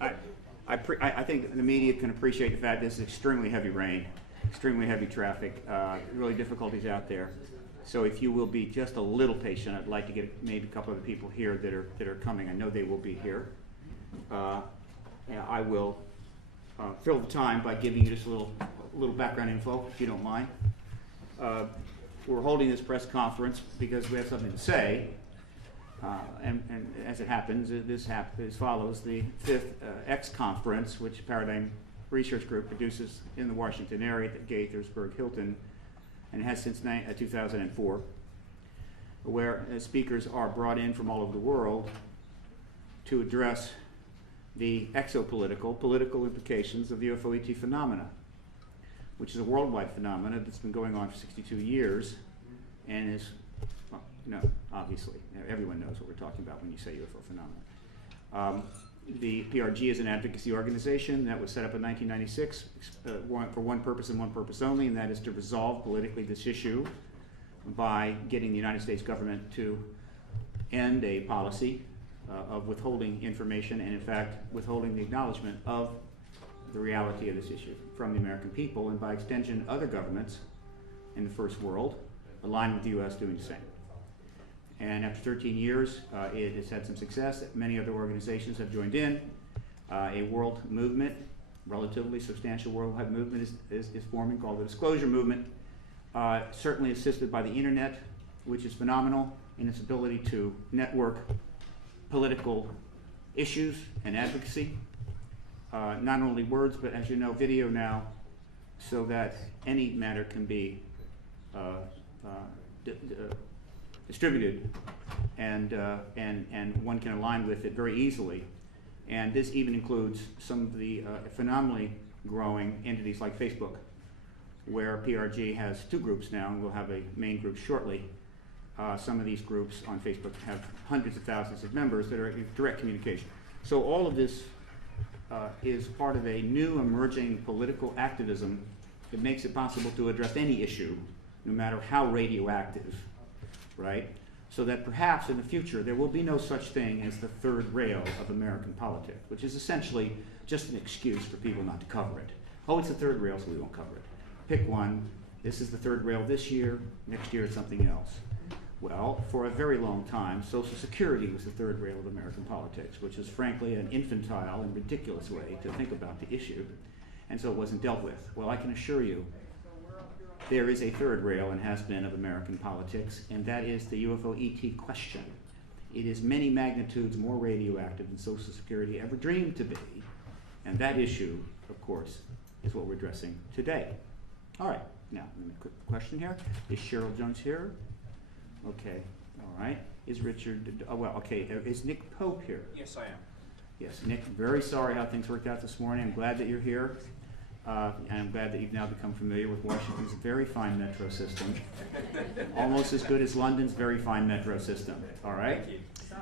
I think the media can appreciate the fact this is extremely heavy rain, extremely heavy traffic, really difficulties out there. So if you will be just a little patient, I'd like to get maybe a couple of the people here that are coming. I know they will be here. And I will fill the time by giving you just a little background info, if you don't mind. We're holding this press conference because we have something to say. And as it happens, this follows the 5th X conference, which Paradigm Research Group produces in the Washington area at Gaithersburg Hilton, and has since 2004, where speakers are brought in from all over the world to address the political implications of the UFO ET phenomena, which is a worldwide phenomenon that's been going on for 62 years and is, well, obviously, everyone knows what we're talking about when you say UFO phenomena. The PRG is an advocacy organization that was set up in 1996 for one purpose and one purpose only, and that is to resolve politically this issue by getting the United States government to end a policy of withholding information and, in fact, withholding the acknowledgement of the reality of this issue from the American people, and by extension, other governments in the first world aligned with the U.S. doing the same. And after 13 years, it has had some success. Many other organizations have joined in. A world movement, relatively substantial worldwide movement is forming, called the Disclosure Movement, certainly assisted by the internet, which is phenomenal in its ability to network political issues and advocacy. Not only words, but as you know, video now, so that any matter can be distributed, and one can align with it very easily. And this even includes some of the phenomenally growing entities like Facebook, where PRG has 2 groups now, and we'll have a main group shortly. Some of these groups on Facebook have hundreds of thousands of members that are in direct communication. So all of this is part of a new emerging political activism that makes it possible to address any issue, no matter how radioactive, right? So that perhaps in the future there will be no such thing as the third rail of American politics, which is essentially just an excuse for people not to cover it. Oh, it's the third rail, so we won't cover it. Pick one. This is the third rail this year. Next year it's something else. Well, for a very long time, Social Security was the third rail of American politics, which is frankly an infantile and ridiculous way to think about the issue, and so it wasn't dealt with. Well, I can assure you there is a third rail, and has been, of American politics, and that is the UFO ET question. It is many magnitudes more radioactive than Social Security ever dreamed to be, and that issue, of course, is what we're addressing today. All right, now, a quick question here. Is Cheryl Jones here? Okay, all right. Is Richard, is Nick Pope here? Yes, I am. Yes, Nick, very sorry how things worked out this morning. I'm glad that you're here. And I'm glad that you've now become familiar with Washington's very fine metro system. Almost as good as London's very fine metro system, all right?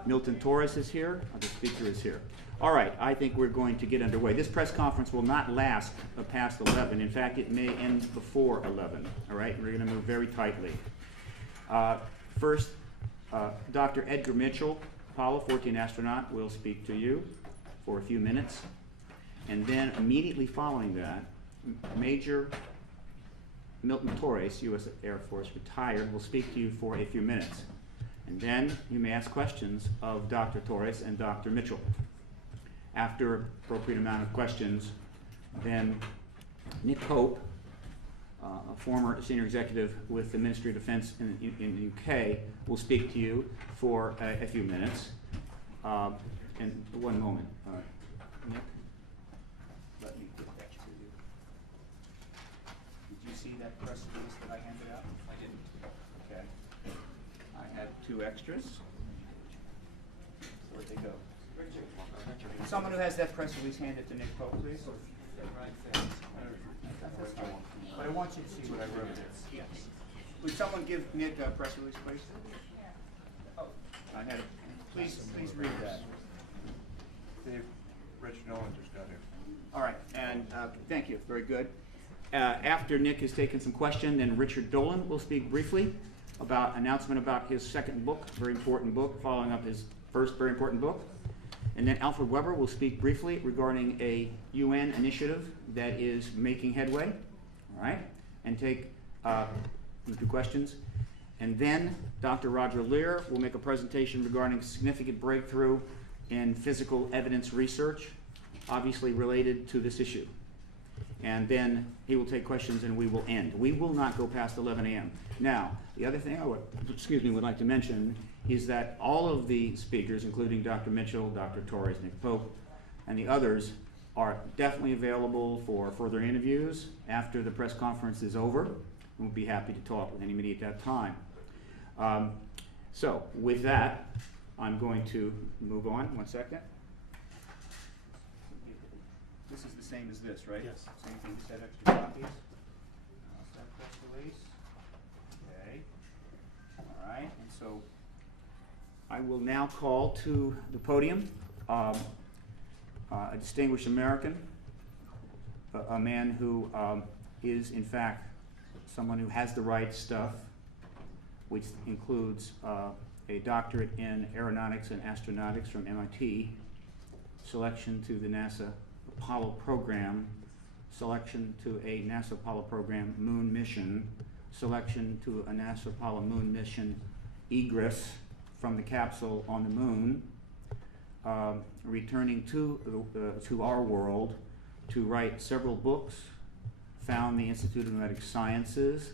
Milton Torres is here, the speaker is here. All right, I think we're going to get underway. This press conference will not last past 11. In fact, it may end before 11, all right? We're gonna move very tightly. First, Dr. Edgar Mitchell, Apollo 14 astronaut, will speak to you for a few minutes. And then immediately following that, Major Milton Torres, U.S. Air Force retired, will speak to you for a few minutes. And then you may ask questions of Dr. Torres and Dr. Mitchell. After appropriate amount of questions, then Nick Pope, a former senior executive with the Ministry of Defense in the UK, will speak to you for a few minutes. And one moment, Nick, let me get that to you. Did you see that press release that I handed out? I didn't. Okay. I have 2 extras. Where'd they go? Someone who has that press release, hand it to Nick Pope, please. But I want you to see what I wrote there. Yes. Would someone give Nick a press release, please? Oh, I had it. Please read that. Rich Nolan just got here. All right, and thank you. Very good. After Nick has taken some questions, then Richard Dolan will speak briefly about announcement about his second book, very important book, following up his first very important book. And then Alfred Weber will speak briefly regarding a UN initiative that is making headway, all right, and take a few questions. And then Dr. Roger Lear will make a presentation regarding significant breakthrough in physical evidence research, obviously related to this issue. And then he will take questions and we will end. We will not go past 11 a.m. Now, the other thing I would like to mention is that all of the speakers, including Dr. Mitchell, Dr. Torres, Nick Pope, and the others, are definitely available for further interviews after the press conference is over. We'll be happy to talk with anybody at that time. So with that, I'm going to move on. 1 second. This is the same as this, right? Yes. Same thing, just have extra copies. That press release. Okay. All right, and so I will now call to the podium a distinguished American, a man who is in fact someone who has the right stuff, which includes a doctorate in aeronautics and astronautics from MIT, selection to the NASA Apollo program, selection to a NASA Apollo program moon mission, selection to a NASA Apollo moon mission egress from the capsule on the moon, returning to our world to write several books, found the Institute of Nomadic Sciences,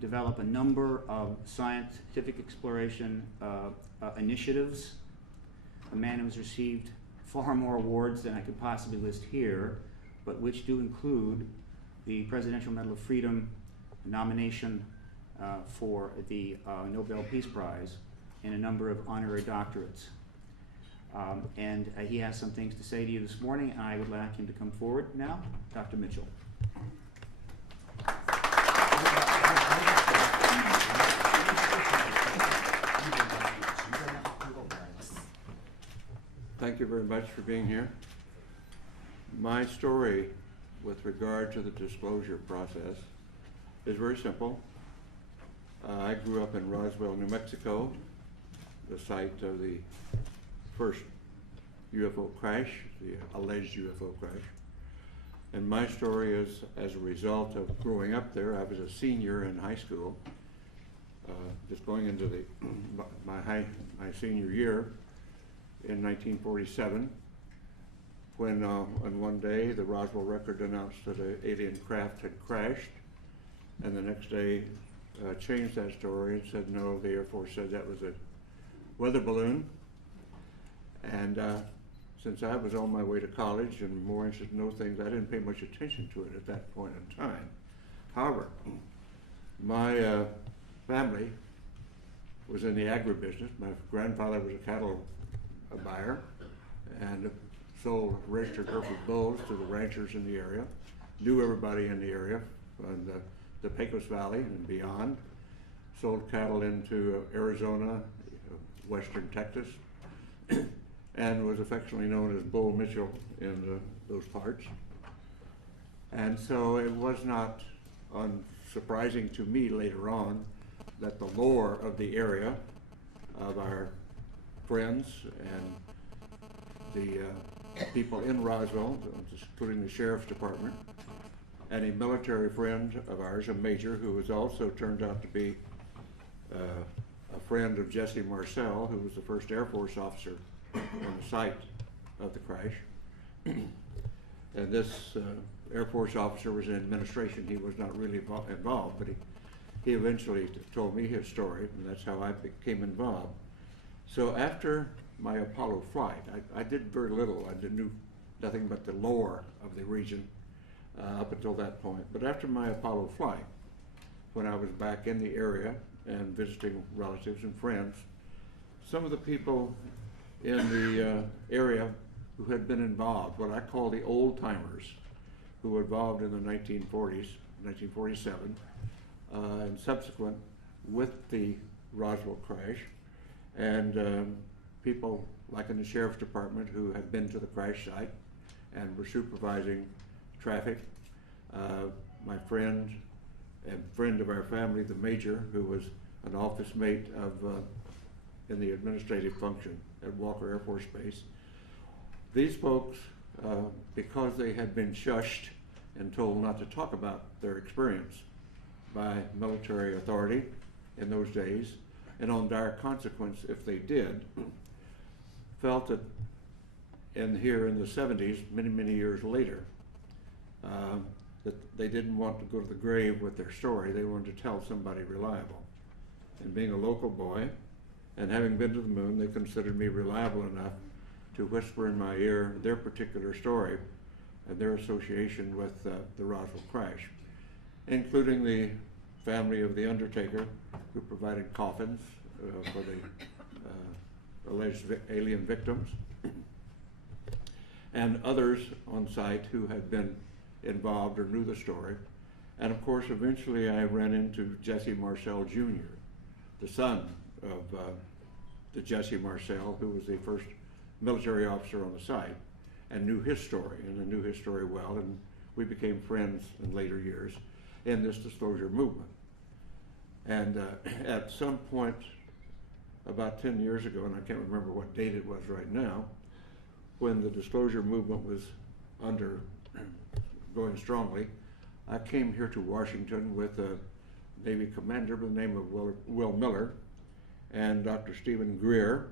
develop a number of scientific exploration initiatives, a man who has received far more awards than I could possibly list here, but which do include the Presidential Medal of Freedom nomination for the Nobel Peace Prize and a number of honorary doctorates. And he has some things to say to you this morning, and I would like him to come forward now. Dr. Mitchell. Thank you very much for being here. My story with regard to the disclosure process is very simple. I grew up in Roswell, New Mexico, the site of the first UFO crash, the alleged UFO crash. And my story is as a result of growing up there. I was a senior in high school, just going into my senior year in 1947, when on one day the Roswell Record announced that an alien craft had crashed, and the next day changed that story and said no, the Air Force said that was a weather balloon. And since I was on my way to college and more interested to know things, I didn't pay much attention to it at that point in time. However, my family was in the agribusiness. My grandfather was a cattle buyer and sold registered Hereford bulls to the ranchers in the area, knew everybody in the area, and the Pecos Valley and beyond, sold cattle into Arizona, western Texas, and was affectionately known as Bull Mitchell in those parts. And so it was not unsurprising to me later on that the lore of the area, of our friends and the people in Roswell, including the sheriff's department, and a military friend of ours, a major, who was also turned out to be a friend of Jesse Marcel, who was the first Air Force officer on the site of the crash. And this Air Force officer was in administration. He was not really involved, but he eventually told me his story, and that's how I became involved. So after my Apollo flight, I did very little. I knew nothing but the lore of the region up until that point. But after my Apollo flight, when I was back in the area and visiting relatives and friends, some of the people in the area who had been involved, what I call the old timers, who were involved in the 1940s, 1947, and subsequent with the Roswell crash, and people like in the sheriff's department who had been to the crash site and were supervising traffic. My friend and friend of our family, the major, who was an office mate of in the administrative function at Walker Air Force Base, These folks, because they had been shushed and told not to talk about their experience by military authority in those days, and on dire consequence if they did, felt that here in the 70s, many years later, that they didn't want to go to the grave with their story. They wanted to tell somebody reliable. And being a local boy and having been to the moon, they considered me reliable enough to whisper in my ear their particular story and their association with the Roswell crash, including the family of the undertaker who provided coffins for the alleged alien victims, and others on site who had been involved or knew the story. And of course, eventually I ran into Jesse Marcel Jr., the son of the Jesse Marcel, who was the first military officer on the site, and knew his story, and I knew his story well, and we became friends in later years in this disclosure movement. And at some point, about 10 years ago, and I can't remember what date it was right now, when the disclosure movement was going strongly, I came here to Washington with a Navy commander by the name of Will Miller and Dr. Stephen Greer,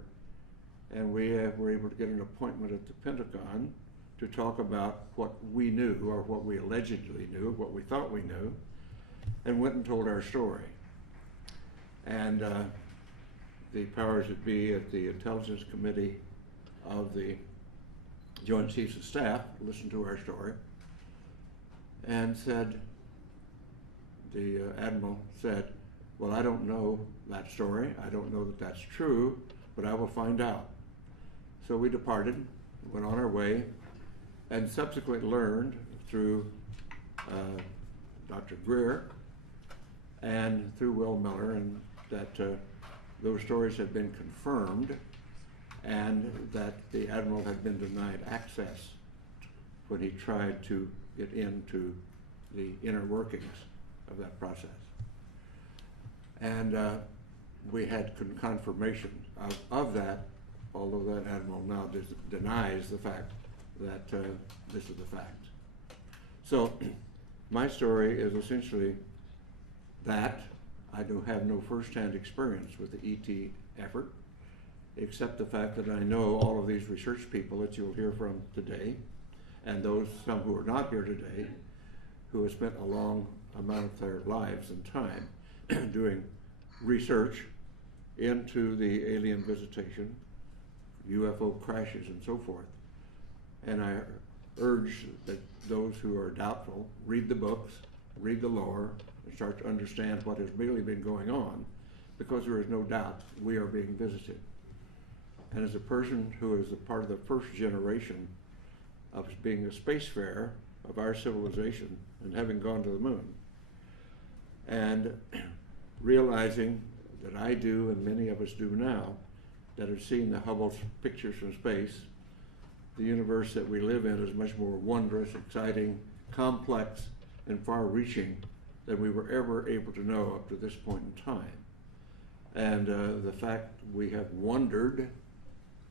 and we were able to get an appointment at the Pentagon to talk about what we knew, or what we allegedly knew, what we thought we knew, and went and told our story. And the powers that be at the Intelligence Committee of the Joint Chiefs of Staff listened to our story and said, the Admiral said, well, I don't know that story. I don't know that that's true, but I will find out. So we departed, went on our way, and subsequently learned through Dr. Greer and through Will Miller, and that those stories had been confirmed, and that the Admiral had been denied access when he tried to get into the inner workings of that process. And we had confirmation of that, although that Admiral now denies the fact that this is the fact. So my story is essentially that. I do have no firsthand experience with the ET effort, except the fact that I know all of these research people that you'll hear from today, and some who are not here today, who have spent a long amount of their lives and time doing research into the alien visitation, UFO crashes, and so forth. And I urge that those who are doubtful read the books, read the lore, and start to understand what has really been going on, because there is no doubt we are being visited. And as a person who is a part of the first generation of being a spacefarer of our civilization and having gone to the moon, and realizing that I do, and many of us do now, that have seen the Hubble pictures from space, the universe that we live in is much more wondrous, exciting, complex, and far-reaching than we were ever able to know up to this point in time. And the fact we have wondered,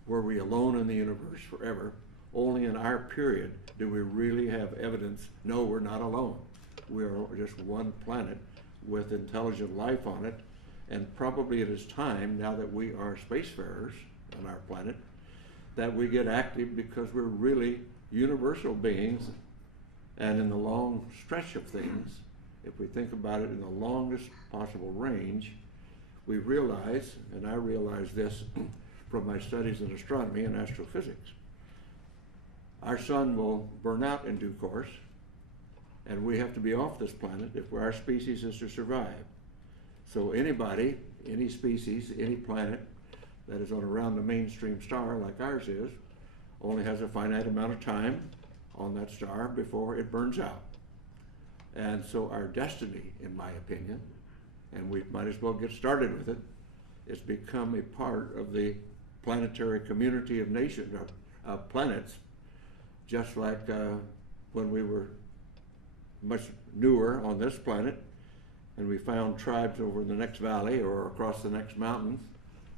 were we alone in the universe forever? Only in our period do we really have evidence, no, we're not alone. We are just one planet with intelligent life on it, and probably it is time, now that we are spacefarers on our planet, that we get active, because we're really universal beings. And in the long stretch of things, if we think about it in the longest possible range, we realize, and I realize this from my studies in astronomy and astrophysics, our sun will burn out in due course, and we have to be off this planet if our species is to survive. So anybody, any species, any planet that is on around a mainstream star like ours is, only has a finite amount of time on that star before it burns out. And so our destiny, in my opinion, and we might as well get started with it, is become a part of the planetary community of nations, of planets, just like when we were much newer on this planet, and we found tribes over in the next valley or across the next mountains,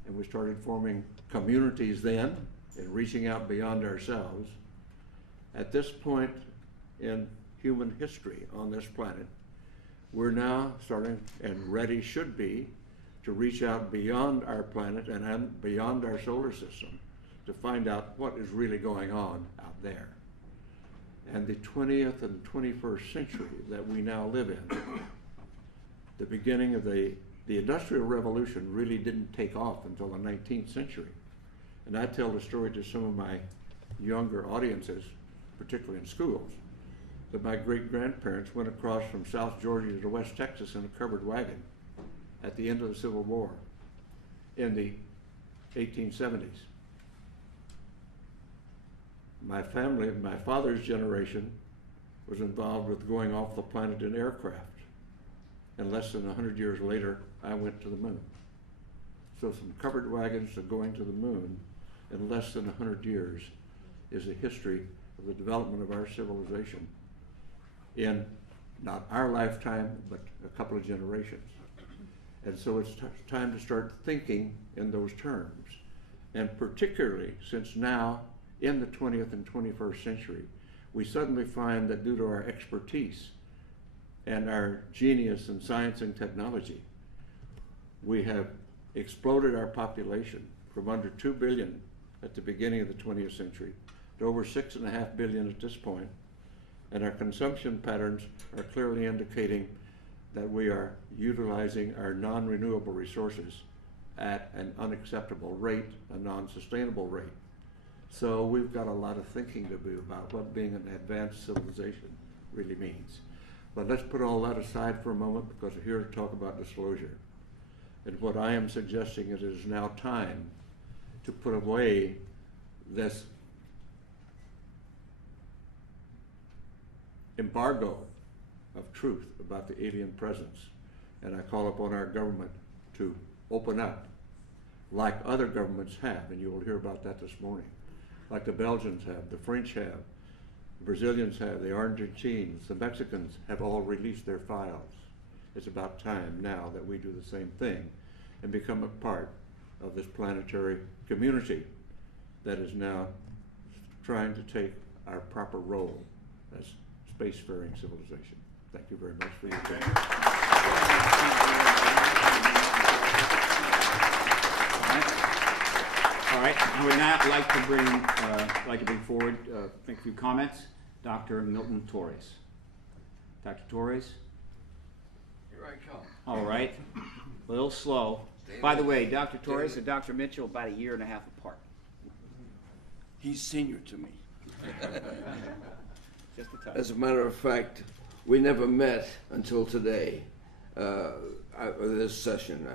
and we started forming communities then in reaching out beyond ourselves. At this point in human history on this planet, we're now starting, and ready should be, to reach out beyond our planet and beyond our solar system to find out what is really going on out there. And the 20th and 21st century that we now live in, the beginning of the Industrial Revolution really didn't take off until the 19th century. And I tell the story to some of my younger audiences, particularly in schools, that my great-grandparents went across from South Georgia to West Texas in a covered wagon at the end of the Civil War in the 1870s. My family, my father's generation, was involved with going off the planet in aircraft. And less than 100 years later, I went to the moon. So from covered wagons to going to the moon in less than 100 years is a history of the development of our civilization in not our lifetime, but a couple of generations. And so it's time to start thinking in those terms. And particularly since now, in the 20th and 21st century, we suddenly find that due to our expertise and our genius in science and technology, we have exploded our population from under 2 billion at the beginning of the 20th century to over 6.5 billion at this point. And our consumption patterns are clearly indicating that we are utilizing our non-renewable resources at an unacceptable rate, a non-sustainable rate. So we've got a lot of thinking to do about what being an advanced civilization really means. But let's put all that aside for a moment, because we're here to talk about disclosure. And what I am suggesting is it is now time to put away this embargo of truth about the alien presence. And I call upon our government to open up like other governments have, and you will hear about that this morning. Like the Belgians have, the French have, the Brazilians have, the Argentines, the Mexicans have all released their files. It's about time now that we do the same thing and become a part of this planetary community that is now trying to take our proper role as spacefaring civilization. Thank you very much for your attention. All right. I would now like to bring forward, make a few comments. Dr. Milton Torres. Dr. Torres. Here I come. All right. A little slow. By the way, Dr. Torres and Dr. Mitchell about a year and a half apart. He's senior to me. Just a touch. As a matter of fact, we never met until today, this session.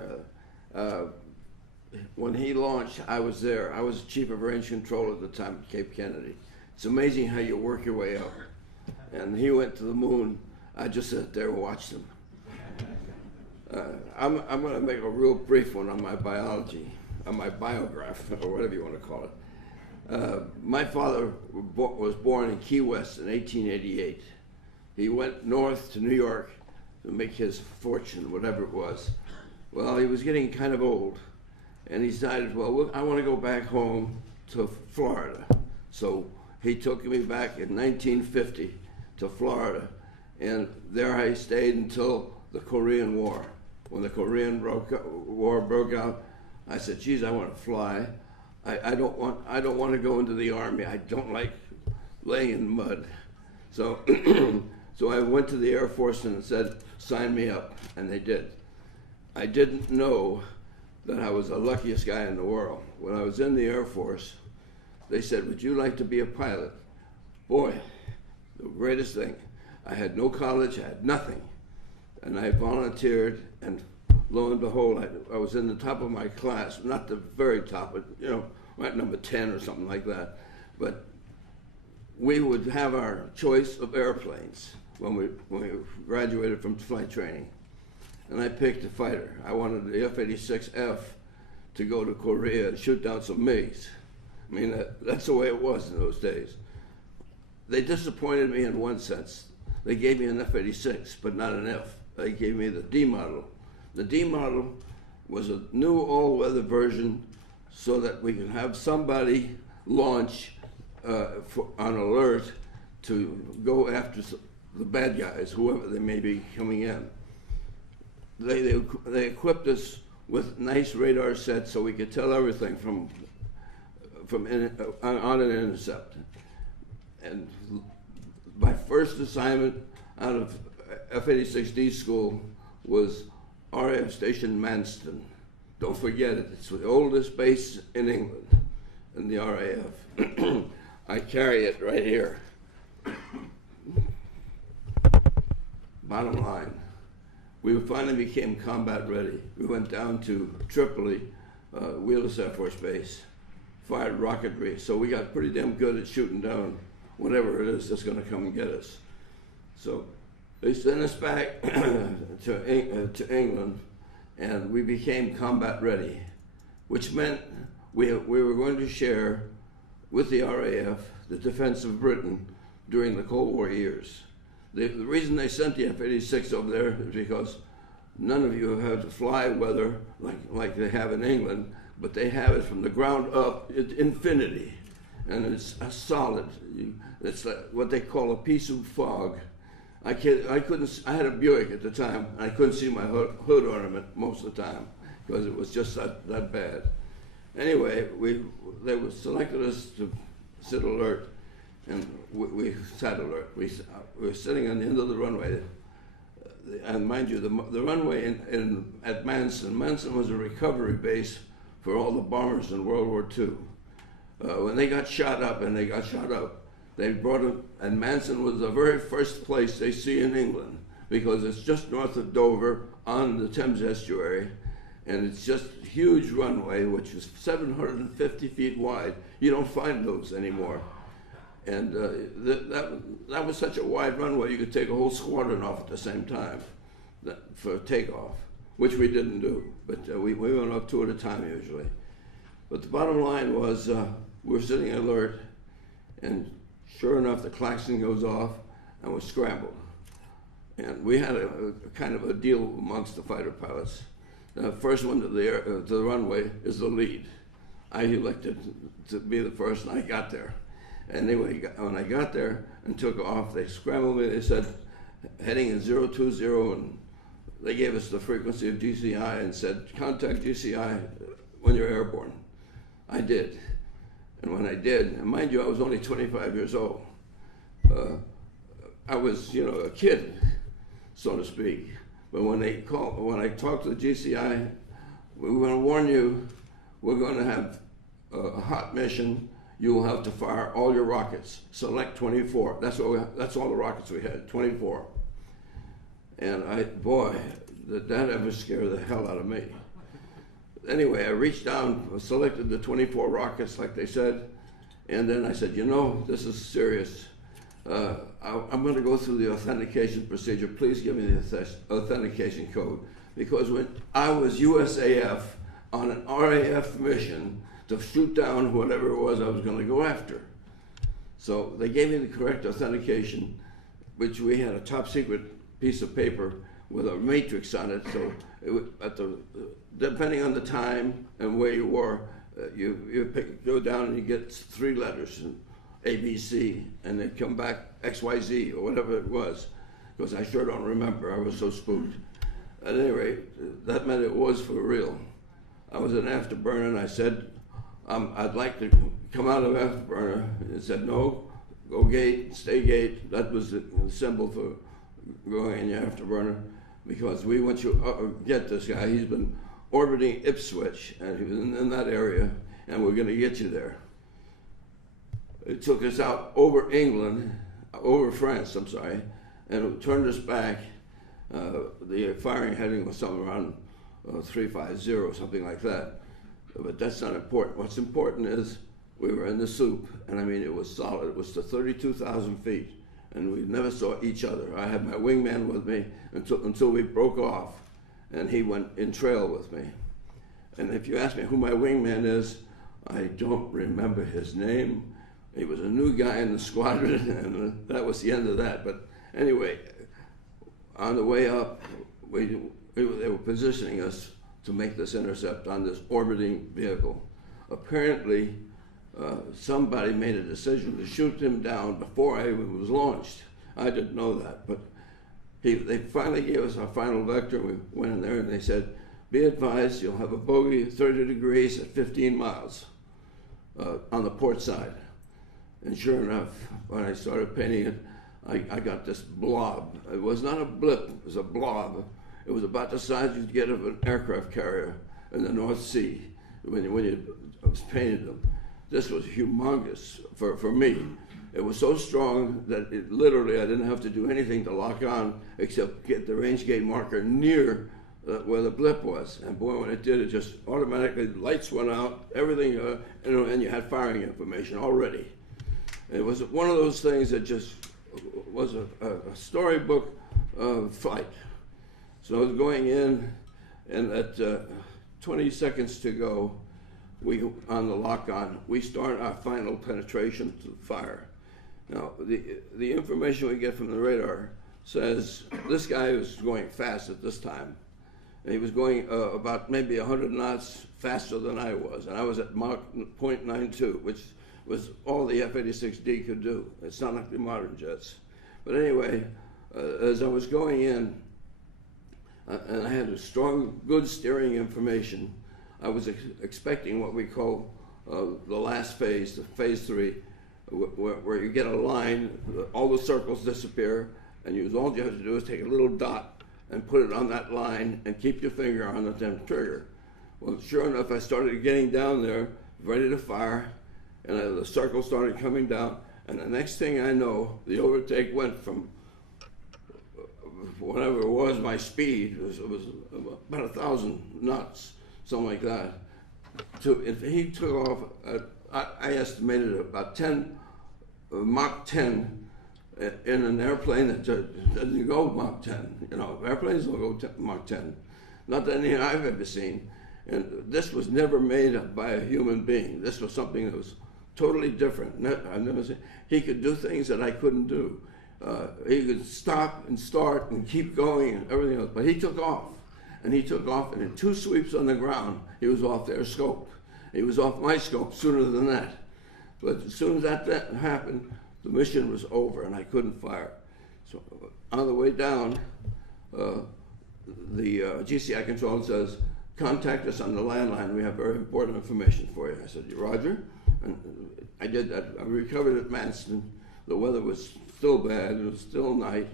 When he launched, I was there. I was chief of range control at the time at Cape Kennedy. It's amazing how you work your way up. And he went to the moon. I just sat there and watched him. I'm going to make a real brief one on my biology, on my biograph, or whatever you want to call it. My father was born in Key West in 1888. He went north to New York to make his fortune, whatever it was. Well, he was getting kind of old, and he decided, well, I want to go back home to Florida. So he took me back in 1950 to Florida, and there I stayed until the Korean War. When the Korean War broke out, I said, geez, I want to fly. I don't want to go into the Army. I don't like laying in mud. So, so I went to the Air Force and said, sign me up, and they did. I didn't know that I was the luckiest guy in the world. When I was in the Air Force, they said, would you like to be a pilot? Boy, the greatest thing. I had no college, I had nothing. And I volunteered, and lo and behold, I was in the top of my class, not the very top, but right number 10 or something like that. But we would have our choice of airplanes when we graduated from flight training. And I picked a fighter. I wanted the F-86F to go to Korea and shoot down some MiGs. I mean, that's the way it was in those days. They disappointed me in one sense. They gave me an F-86, but not an F. They gave me the D model. The D model was a new all-weather version so that we could have somebody launch on alert to go after the bad guys, whoever they may be coming in. They equipped us with nice radar sets so we could tell everything from on an intercept. And my first assignment out of F-86D school was RAF Station Manston. Don't forget it, it's the oldest base in England, in the RAF. I carry it right here. Bottom line, we finally became combat ready. We went down to Tripoli, Wheelers Air Force Base, fired rocketry, so we got pretty damn good at shooting down whatever it is that's going to come and get us. So they sent us back to England, and we became combat ready, which meant we were going to share with the RAF the defense of Britain during the Cold War years. The reason they sent the F-86 over there is because none of you have had to fly weather like they have in England, but they have it from the ground up at infinity, and it's a solid. It's what they call a piece of fog. I had a Buick at the time, and I couldn't see my hood ornament most of the time because it was just that bad. Anyway, they selected us to sit alert, and we sat alert. We were sitting on the end of the runway, and mind you, the runway at Manson was a recovery base for all the bombers in World War II. When they got shot up, they brought them, and Manson was the very first place they see in England because it's just north of Dover on the Thames estuary, and it's just a huge runway, which is 750 feet wide. You don't find those anymore. And that was such a wide runway, you could take a whole squadron off at the same time for takeoff, which we didn't do, but we went up two at a time usually. But the bottom line was we were sitting alert, and sure enough, the klaxon goes off, and we scrambled. And we had a kind of a deal amongst the fighter pilots. The first one to the runway is the lead. I elected to be the first, and I got there. And anyway, when I got there and took off, they scrambled me. They said, heading in 020, and they gave us the frequency of GCI and said, contact GCI when you're airborne. I did. And when I did, and mind you, I was only 25 years old. I was, a kid, so to speak. But when I talked to the GCI, we're going to warn you, we're going to have a hot mission. You will have to fire all your rockets. Select 24. That's all the rockets we had, 24. And that ever scared the hell out of me. Anyway, I reached down, selected the 24 rockets like they said, and then I said, this is serious. I'm going to go through the authentication procedure. Please give me the authentication code. Because when I was USAF on an RAF mission to shoot down whatever it was I was going to go after. So they gave me the correct authentication, which we had a top secret piece of paper with a matrix on it. So depending on the time and where you were, you go down and you get 3 letters, ABC, and then come back XYZ or whatever it was, because I sure don't remember. I was so spooked. At any rate, that meant it was for real. I was an afterburner, and I said, I'd like to come out of afterburner. It said, no, go gate, stay gate. That was the symbol for going in your afterburner, because we want you get this guy. He's been orbiting Ipswich, and he was in that area, and we're going to get you there. It took us out over France, and it turned us back. The firing heading was somewhere around 350, something like that. But that's not important. What's important is we were in the soup, and I mean, it was solid. It was to 32,000 feet, and we never saw each other. I had my wingman with me until we broke off, and he went in trail with me. And if you ask me who my wingman is, I don't remember his name. He was a new guy in the squadron, and that was the end of that. But anyway, on the way up, they were positioning us to make this intercept on this orbiting vehicle. Apparently, somebody made a decision to shoot him down before I even was launched. I didn't know that, but they finally gave us our final vector. We went in there and they said, be advised, you'll have a bogey at 30 degrees at 15 miles on the port side. And sure enough, when I started painting it, I got this blob. It was not a blip, it was a blob. It was about the size you'd get of an aircraft carrier in the North Sea when you painted them. This was humongous for me. It was so strong that it literally, I didn't have to do anything to lock on except get the range gate marker near where the blip was. And boy, when it did, it just automatically, lights went out, everything, and you had firing information already. It was one of those things that just was a storybook flight. So I was going in, and at 20 seconds to go, on the lock-on, we start our final penetration to the fire. Now, the information we get from the radar says this guy was going fast at this time. And he was going about maybe 100 knots faster than I was, and I was at Mach 0.92, which was all the F-86D could do. It's not like the modern jets. But anyway, as I was going in, and I had a strong, good steering information, I was expecting what we call the last phase, the phase 3, where you get a line, all the circles disappear, and all you have to do is take a little dot and put it on that line and keep your finger on the trigger. Well, sure enough, I started getting down there, ready to fire, and the circle started coming down, and the next thing I know, the overtake went from whatever it was, my speed, it was about 1,000 knots, something like that. If he took off, I estimated about Mach 10 in an airplane that doesn't go Mach 10. You know, airplanes don't go Mach 10. Not that any I've ever seen. And this was never made by a human being. This was something that was totally different. I've never seen. He could do things that I couldn't do. He could stop and start and keep going and everything else. But he took off. And he took off, and in 2 sweeps on the ground, he was off their scope. He was off my scope sooner than that. But as soon as that happened, the mission was over, and I couldn't fire. So on the way down, the GCI control says, contact us on the landline. We have very important information for you. I said, Roger. And I did that. I recovered at Manston. The weather was still bad. It was still night.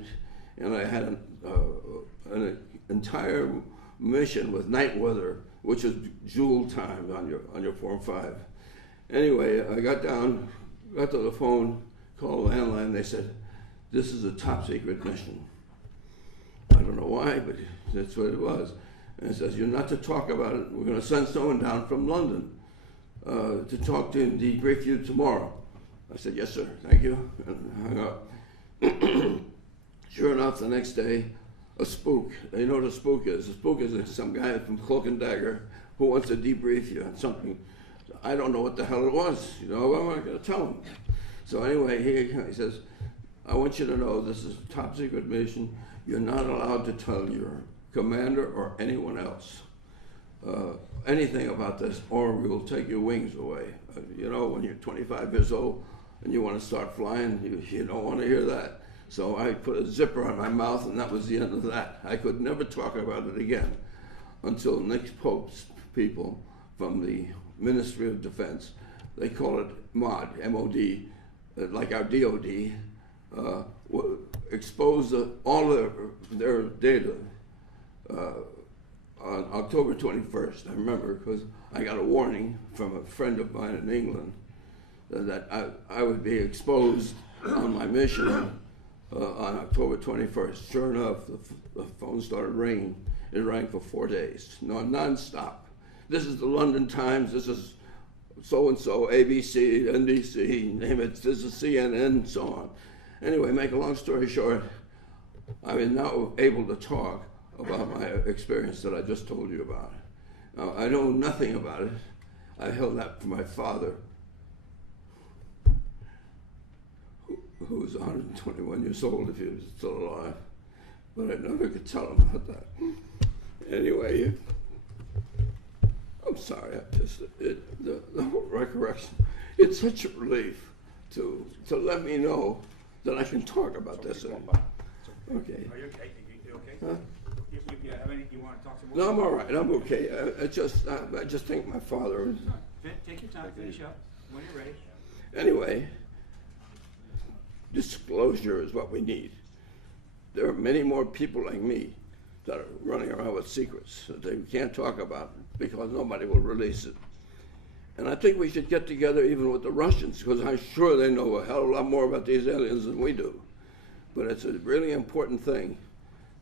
And I had an entire mission with night weather, which is Joule time on your Form 5. Anyway, I got to the phone, called landline. They said, this is a top secret mission. I don't know why, but that's what it was. And it says, you're not to talk about it. We're going to send someone down from London to talk to you and debrief you tomorrow. I said, yes, sir, thank you, and hung up. Sure enough, the next day, a spook. You know what a spook is? A spook is some guy from Cloak and Dagger who wants to debrief you on something. I don't know what the hell it was. You know, I'm not going to tell him. So anyway, he says, I want you to know this is a top secret mission. You're not allowed to tell your commander or anyone else anything about this, or we will take your wings away. You know, when you're 25 years old and you want to start flying, you don't want to hear that. So I put a zipper on my mouth, and that was the end of that. I could never talk about it again until Nick Pope's people from the Ministry of Defense, they call it MOD, M-O-D, like our DOD, exposed all of their data on October 21st. I remember because I got a warning from a friend of mine in England that I would be exposed on my mission on October 21st. Sure enough, the phone started ringing. It rang for 4 days, non-stop. This is the London Times, this is so-and-so, ABC, NBC, name it, this is CNN, so on. Anyway, make a long story short, I'm now able to talk about my experience that I just told you about. Now, I know nothing about it. I held that for my father, who was 121 years old if he was still alive, but I never could tell him about that. Anyway, I'm sorry, the whole recollection it's such a relief to let me know that I can talk about this. Okay. Are you okay? You okay? Huh? You have any, you want to talk some more? No, I'm all right. I'm okay. I just think my father. Take your time, finish up when you're ready. Anyway, disclosure is what we need. There are many more people like me that are running around with secrets that they can't talk about because nobody will release it. And I think we should get together even with the Russians, because I'm sure they know a hell of a lot more about these aliens than we do. But it's a really important thing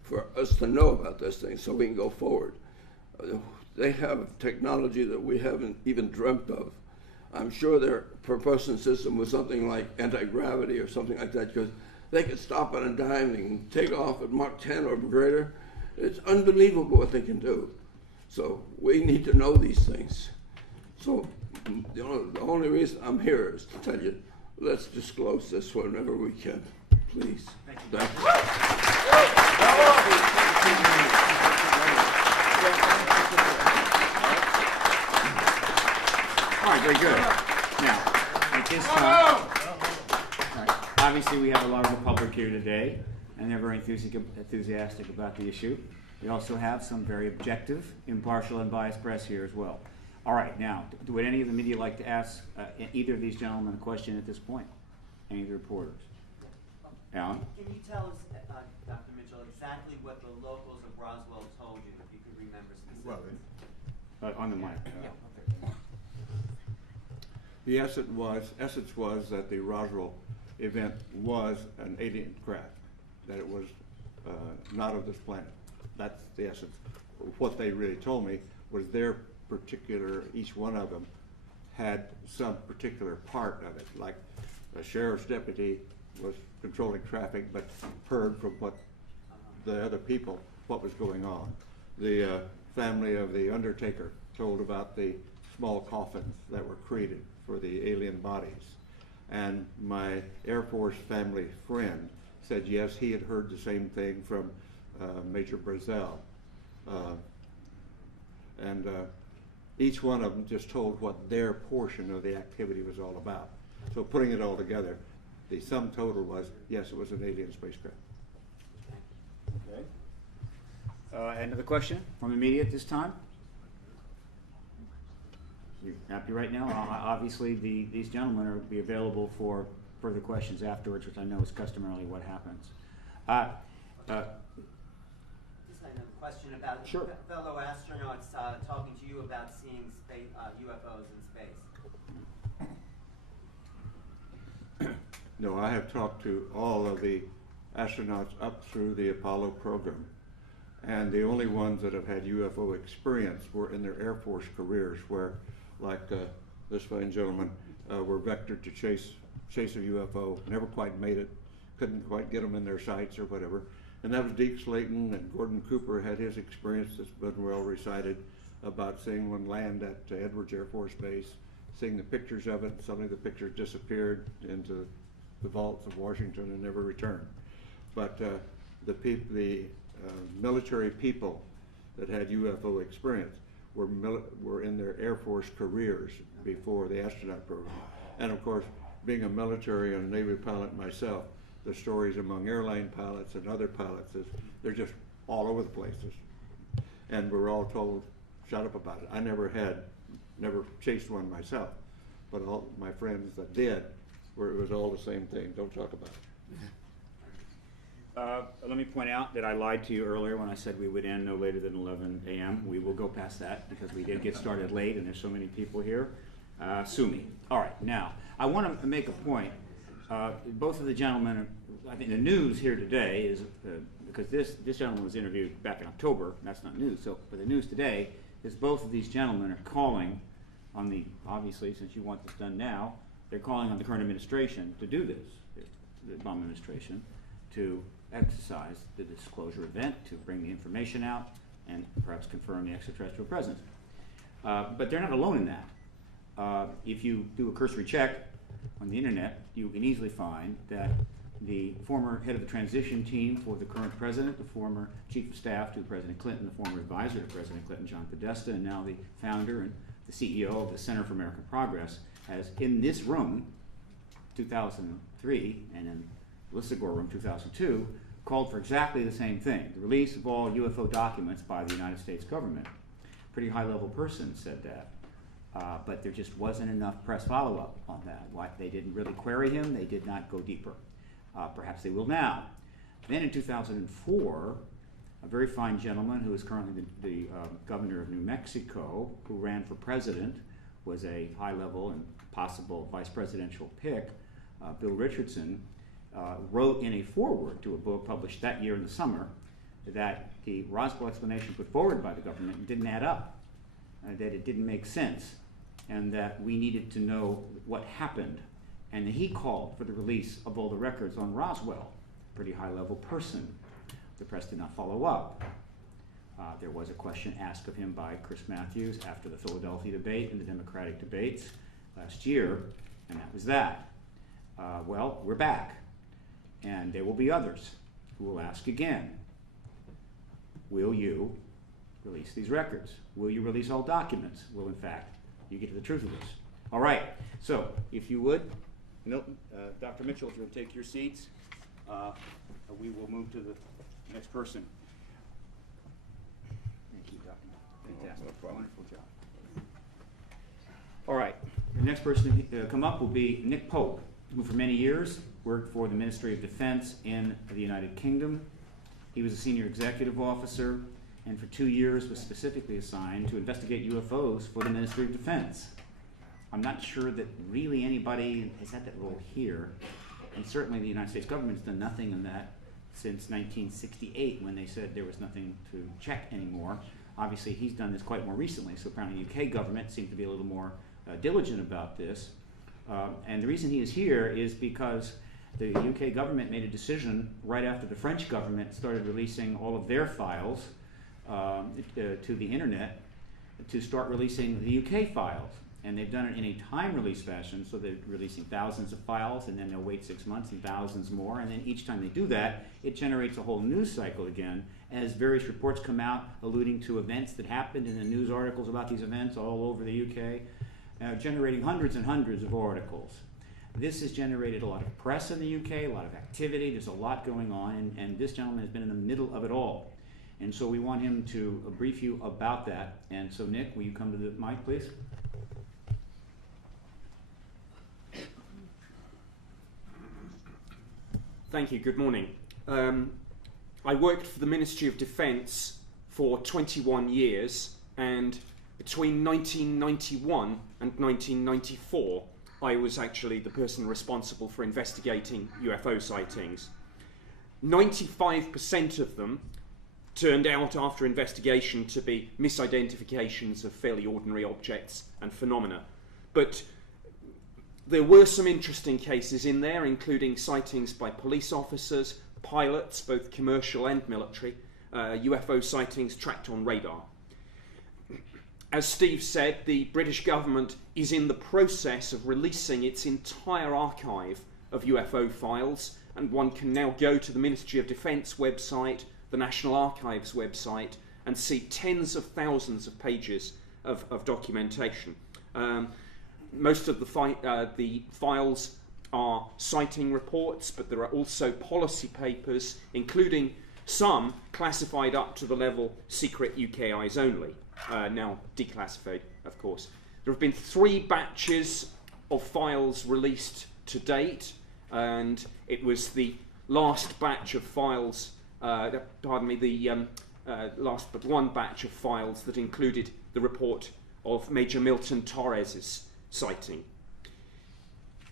for us to know about this thing so we can go forward. They have technology that we haven't even dreamt of. I'm sure their propulsion system was something like anti-gravity or something like that, because they could stop on a dime and take off at Mach 10 or greater. It's unbelievable what they can do. So we need to know these things. So the only reason I'm here is to tell you, let's disclose this whenever we can, please. Thank you. All right, very good. Now, at this time, obviously we have a lot of the public here today, and they're very enthusiastic about the issue. We also have some very objective, impartial, and biased press here as well. All right, now, would any of the media like to ask either of these gentlemen a question at this point? Any of the reporters? Alan? Can you tell us, Dr. Mitchell, exactly what the locals of Roswell told you, if you could remember specifically? On the mic. Yeah. The essence was that the Roswell event was an alien craft, that it was not of this planet. That's the essence. What they really told me was their particular, each one of them had some particular part of it, like a sheriff's deputy was controlling traffic but heard from what the other people what was going on. The family of the undertaker told about the small coffins that were created for the alien bodies. And my Air Force family friend said yes, he had heard the same thing from Major Brazel. Each one of them just told what their portion of the activity was all about. So putting it all together, the sum total was, yes, it was an alien spacecraft. Okay. Another question from the media at this time? You happy right now? Obviously, these gentlemen will be available for further questions afterwards, which I know is customarily what happens. Just another question about Sure. fellow astronauts talking to you about seeing space, UFOs in space. No, I have talked to all of the astronauts up through the Apollo program, and the only ones that have had UFO experience were in their Air Force careers, where, like this fine gentleman, were vectored to chase a UFO, never quite made it, couldn't quite get them in their sights or whatever. And that was Deke Slayton, and Gordon Cooper had his experience that's been well recited about seeing one land at Edwards Air Force Base, seeing the pictures of it. Suddenly the pictures disappeared into the vaults of Washington and never returned. But the military people that had UFO experience were in their Air Force careers before the astronaut program. And of course, being a military and a Navy pilot myself, the stories among airline pilots and other pilots is they're just all over the places. And we're all told, shut up about it. I never chased one myself, but all my friends that did, where it was all the same thing, don't talk about it. Let me point out that I lied to you earlier when I said we would end no later than 11 a.m. We will go past that because we did get started late and there's so many people here. Sue me. All right, now, I want to make a point. Both of the gentlemen, I think the news here today is, because this gentleman was interviewed back in October, that's not news, so but the news today is both of these gentlemen are calling on the, obviously since you want this done now, they're calling on the current administration to do this, the Obama administration, to exercise the disclosure event, to bring the information out, and perhaps confirm the extraterrestrial presence. But they're not alone in that. If you do a cursory check on the internet, you can easily find that the former head of the transition team for the current president, the former chief of staff to President Clinton, the former advisor to President Clinton, John Podesta, and now the founder and the CEO of the Center for American Progress, has in this room, 2003, and in Lissagore room, 2002, called for exactly the same thing, the release of all UFO documents by the United States government. Pretty high-level person said that. But there just wasn't enough press follow-up on that. They didn't really query him. They did not go deeper. Perhaps they will now. Then in 2004, a very fine gentleman who is currently the governor of New Mexico, who ran for president, was a high-level and possible vice presidential pick, Bill Richardson, wrote in a foreword to a book published that year in the summer that the Roswell explanation put forward by the government didn't add up, that it didn't make sense, and that we needed to know what happened. And he called for the release of all the records on Roswell. Pretty high-level person. The press did not follow up. There was a question asked of him by Chris Matthews after the Philadelphia debate and the Democratic debates last year, and that was that. Well, we're back, and there will be others who will ask again, will you release these records? Will you release all documents? Will, in fact, you get to the truth of this? All right, so if you would, Milton, Dr. Mitchell, if you'll take your seats, we will move to the next person. Thank you, Doctor. Fantastic. No problem. Wonderful job. All right, the next person to come up will be Nick Pope, who for many years worked for the Ministry of Defense in the United Kingdom. He was a senior executive officer, and for 2 years was specifically assigned to investigate UFOs for the Ministry of Defense. I'm not sure that really anybody has had that role here, and certainly the United States government has done nothing in that since 1968 when they said there was nothing to check anymore. Obviously he's done this quite more recently, so apparently the UK government seems to be a little more diligent about this. And the reason he is here is because the UK government made a decision right after the French government started releasing all of their files to the internet to start releasing the UK files. And they've done it in a time release fashion, so they're releasing thousands of files, and then they'll wait 6 months and thousands more, and then each time they do that, it generates a whole news cycle again as various reports come out alluding to events that happened in the news articles about these events all over the UK, generating hundreds and hundreds of articles. This has generated a lot of press in the UK, a lot of activity, there's a lot going on, and this gentleman has been in the middle of it all. And so we want him to brief you about that. And so Nick, will you come to the mic, please? Thank you. Good morning. I worked for the Ministry of Defence for 21 years, and between 1991 and 1994, I was actually the person responsible for investigating UFO sightings. 95% of them turned out after investigation to be misidentifications of fairly ordinary objects and phenomena. But there were some interesting cases in there, including sightings by police officers, pilots, both commercial and military, UFO sightings tracked on radar. As Steve said, the British government is in the process of releasing its entire archive of UFO files, and one can now go to the Ministry of Defence website, the National Archives website, and see tens of thousands of pages of documentation. Most of the files are sighting reports, but there are also policy papers, including some classified up to the level secret UK eyes only, now declassified, of course. There have been 3 batches of files released to date, and it was the last batch of files, the last but one batch of files that included the report of Major Milton Torres's sighting.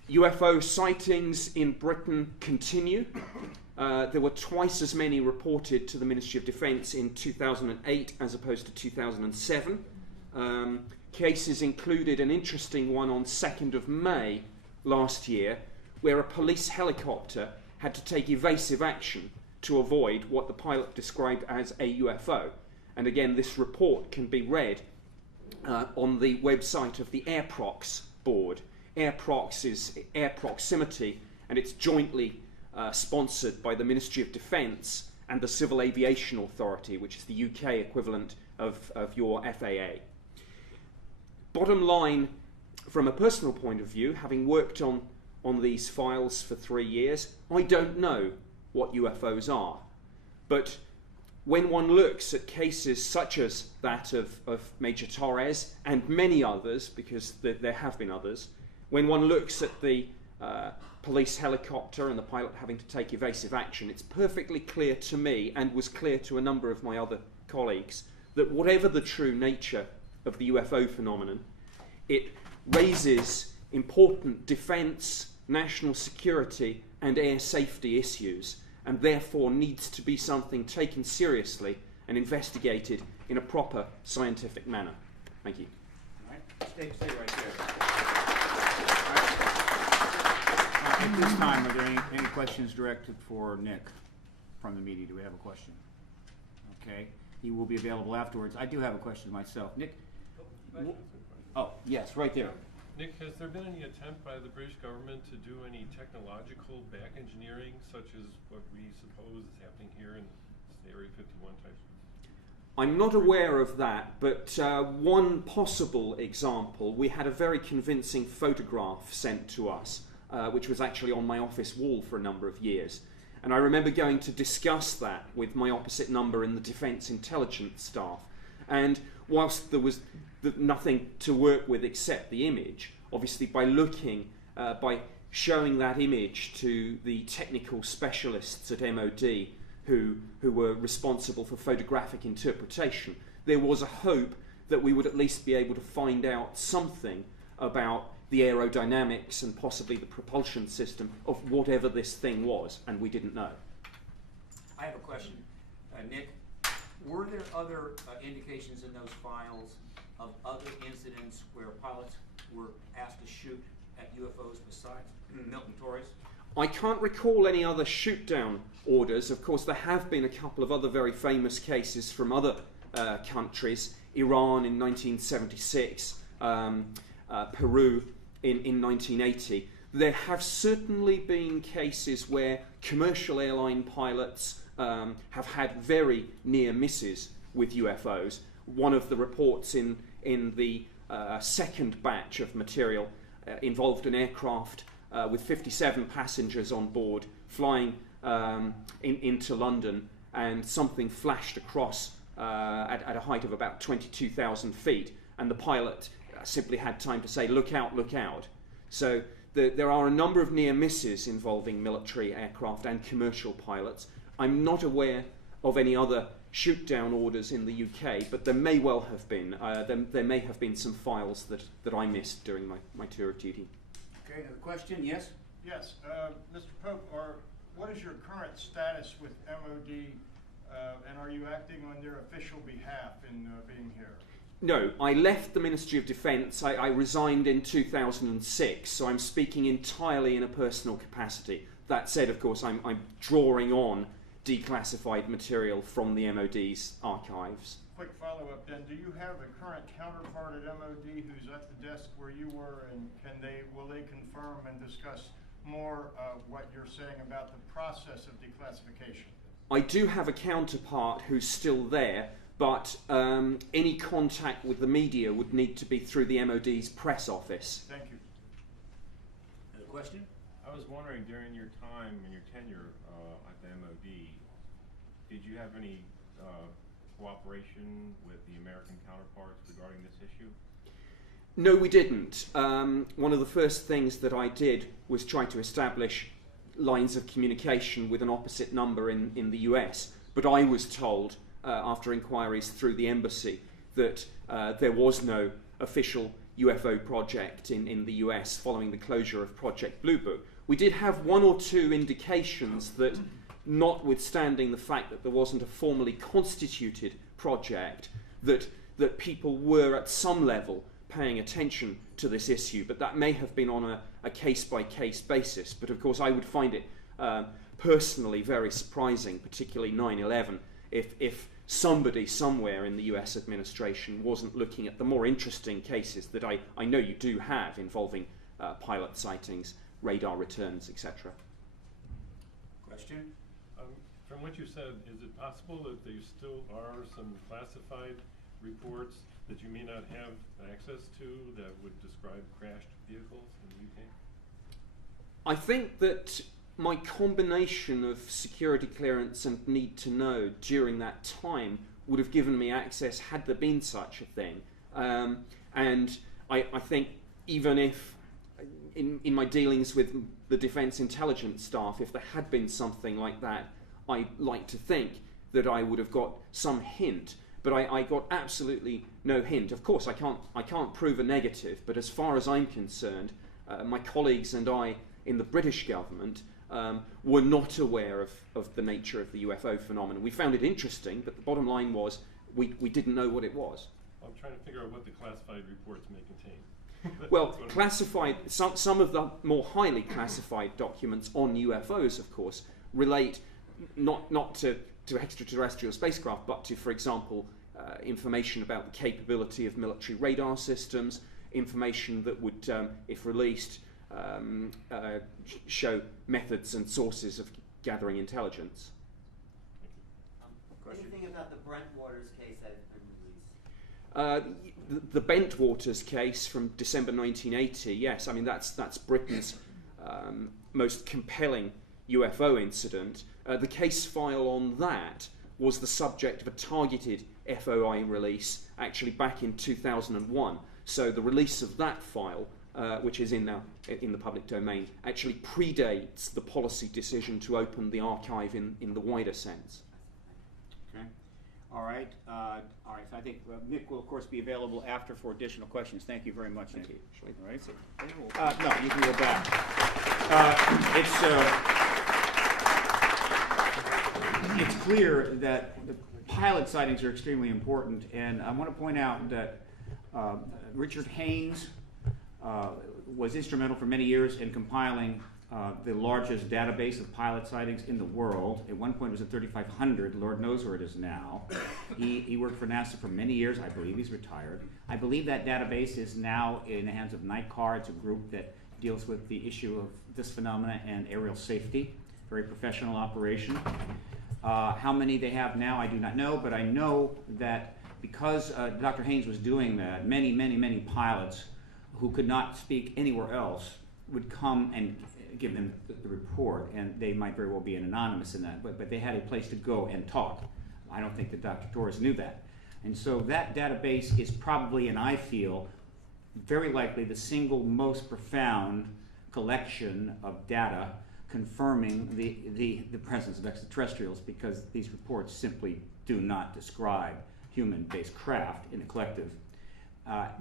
UFO sightings in Britain continue. There were twice as many reported to the Ministry of Defence in 2008 as opposed to 2007. Cases included an interesting one on 2nd of May last year, where a police helicopter had to take evasive action to avoid what the pilot described as a UFO. And again, this report can be read on the website of the AirProx board. AirProx is air proximity, and it's jointly sponsored by the Ministry of Defence and the Civil Aviation Authority, which is the UK equivalent of your FAA. Bottom line, from a personal point of view, having worked on these files for 3 years, I don't know what UFOs are. But when one looks at cases such as that of Major Torres and many others, because there have been others, when one looks at the police helicopter and the pilot having to take evasive action, it's perfectly clear to me, and was clear to a number of my other colleagues, that whatever the true nature of the UFO phenomenon, it raises important defence, national security and air safety issues, and therefore needs to be something taken seriously and investigated in a proper scientific manner. Thank you. All right. Stay right there. All right. At this time, are there any questions directed for Nick from the media? Do we have a question? Okay. He will be available afterwards. I do have a question myself. Nick? Oh, yes, right there. Nick, has there been any attempt by the British government to do any technological back engineering, such as what we suppose is happening here in Area 51 type? I'm not aware of that, but one possible example, we had a very convincing photograph sent to us, which was actually on my office wall for a number of years. And I remember going to discuss that with my opposite number in the Defence Intelligence staff. And whilst there was nothing to work with except the image, obviously by showing that image to the technical specialists at MOD who were responsible for photographic interpretation, there was a hope that we would at least be able to find out something about the aerodynamics and possibly the propulsion system of whatever this thing was, and we didn't know. I have a question. Nick, were there other indications in those files of other incidents where pilots were asked to shoot at UFOs besides Milton Torres? I can't recall any other shoot-down orders. Of course, there have been a couple of other very famous cases from other countries. Iran in 1976, Peru in 1980. There have certainly been cases where commercial airline pilots have had very near misses with UFOs. One of the reports in the second batch of material involved an aircraft with 57 passengers on board flying into London, and something flashed across at a height of about 22,000 feet, and the pilot simply had time to say, "Look out, look out." So there are a number of near misses involving military aircraft and commercial pilots. I'm not aware of any other shoot-down orders in the UK, but there may well have been. There may have been some files that I missed during my tour of duty. Okay, another question? Yes? Yes, Mr. Pope, what is your current status with MOD, and are you acting on their official behalf in being here? No, I left the Ministry of Defence. I resigned in 2006, so I'm speaking entirely in a personal capacity. That said, of course, I'm drawing on declassified material from the MOD's archives. Quick follow-up then, do you have a current counterpart at MOD who's at the desk where you were, and will they confirm and discuss more what you're saying about the process of declassification? I do have a counterpart who's still there, but any contact with the media would need to be through the MOD's press office. Thank you. Another question? I was wondering, during your time and your tenure at the MOD, did you have any cooperation with the American counterparts regarding this issue? No, we didn't. One of the first things that I did was try to establish lines of communication with an opposite number in the US, but I was told after inquiries through the embassy that there was no official UFO project in the US following the closure of Project Blue Book. We did have one or two indications that, notwithstanding the fact that there wasn't a formally constituted project, that people were at some level paying attention to this issue, but that may have been on a case-by-case basis. But of course I would find it personally very surprising, particularly 9/11, if somebody somewhere in the US administration wasn't looking at the more interesting cases that I know you do have involving pilot sightings, radar returns, etc. Question? From what you said, is it possible that there still are some classified reports that you may not have access to that would describe crashed vehicles in the UK? I think that my combination of security clearance and need to know during that time would have given me access had there been such a thing. And I think even if in my dealings with the defence intelligence staff, if there had been something like that, I'd like to think that I would have got some hint. But I got absolutely no hint. Of course, I can't prove a negative, but as far as I'm concerned, my colleagues and I in the British government were not aware of the nature of the UFO phenomenon. We found it interesting, but the bottom line was we didn't know what it was. I'm trying to figure out what the classified reports may contain. Well, classified, some of the more highly classified documents on UFOs, of course, relate not to extraterrestrial spacecraft, but to, for example, information about the capability of military radar systems, information that would, if released, show methods and sources of gathering intelligence. Anything about the Brentwaters case that has been released? The Bentwaters case from December 1980, yes, I mean that's Britain's most compelling UFO incident. The case file on that was the subject of a targeted FOI release actually back in 2001. So the release of that file, which is in the public domain, actually predates the policy decision to open the archive in the wider sense. Okay. All right. So I think Nick will, of course, be available after for additional questions. Thank you very much, Nick. Thank you. All right. No, you can go back. It's clear that the pilot sightings are extremely important, and I want to point out that Richard Haynes was instrumental for many years in compiling the largest database of pilot sightings in the world. At one point it was at 3,500. Lord knows where it is now. He worked for NASA for many years. I believe he's retired. I believe that database is now in the hands of NICAR. It's a group that deals with the issue of this phenomena and aerial safety. Very professional operation. How many they have now, I do not know, but I know that because Dr. Haynes was doing that, many pilots who could not speak anywhere else would come and give them the report, and they might very well be anonymous in that, but they had a place to go and talk. I don't think that Dr. Torres knew that. And so that database is probably, and I feel, very likely the single most profound collection of data confirming the presence of extraterrestrials, because these reports simply do not describe human-based craft in the collective.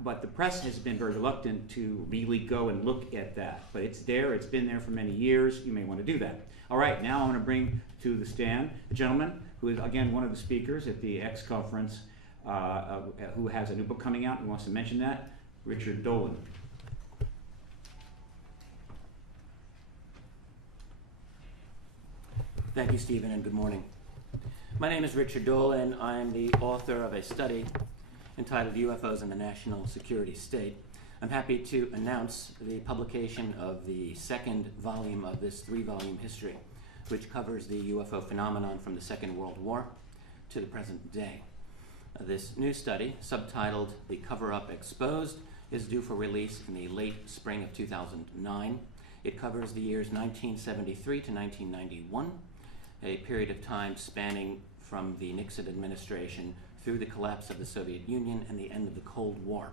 But the press has been very reluctant to really go and look at that. But it's there, it's been there for many years. You may want to do that. All right, now I want to bring to the stand a gentleman who is, again, one of the speakers at the X conference, who has a new book coming out. Who wants to mention that? Richard Dolan. Thank you, Stephen, and good morning. My name is Richard Dolan. I'm the author of a study entitled UFOs in the National Security State. I'm happy to announce the publication of the second volume of this 3-volume history, which covers the UFO phenomenon from the Second World War to the present day. This new study, subtitled The Cover-Up Exposed, is due for release in the late spring of 2009. It covers the years 1973 to 1991, a period of time spanning from the Nixon administration through the collapse of the Soviet Union and the end of the Cold War.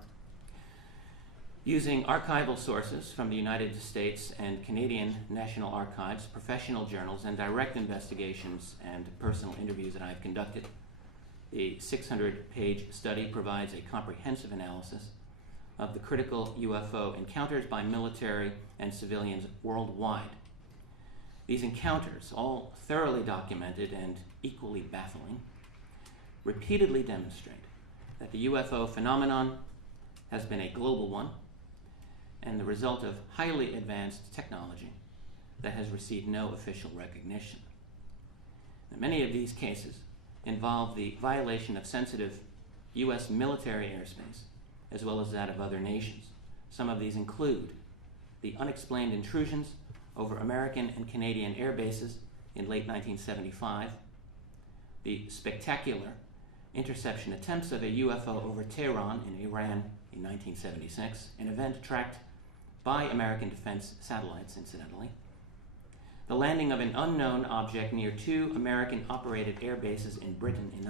Using archival sources from the United States and Canadian National Archives, professional journals, and direct investigations and personal interviews that I've conducted, the 600-page study provides a comprehensive analysis of the critical UFO encounters by military and civilians worldwide. These encounters, all thoroughly documented and equally baffling, repeatedly demonstrate that the UFO phenomenon has been a global one and the result of highly advanced technology that has received no official recognition. Now, many of these cases involve the violation of sensitive U.S. military airspace as well as that of other nations. Some of these include the unexplained intrusions over American and Canadian air bases in late 1975, the spectacular interception attempts of a UFO over Tehran in Iran in 1976, an event tracked by American defense satellites, incidentally. The landing of an unknown object near 2 American-operated air bases in Britain in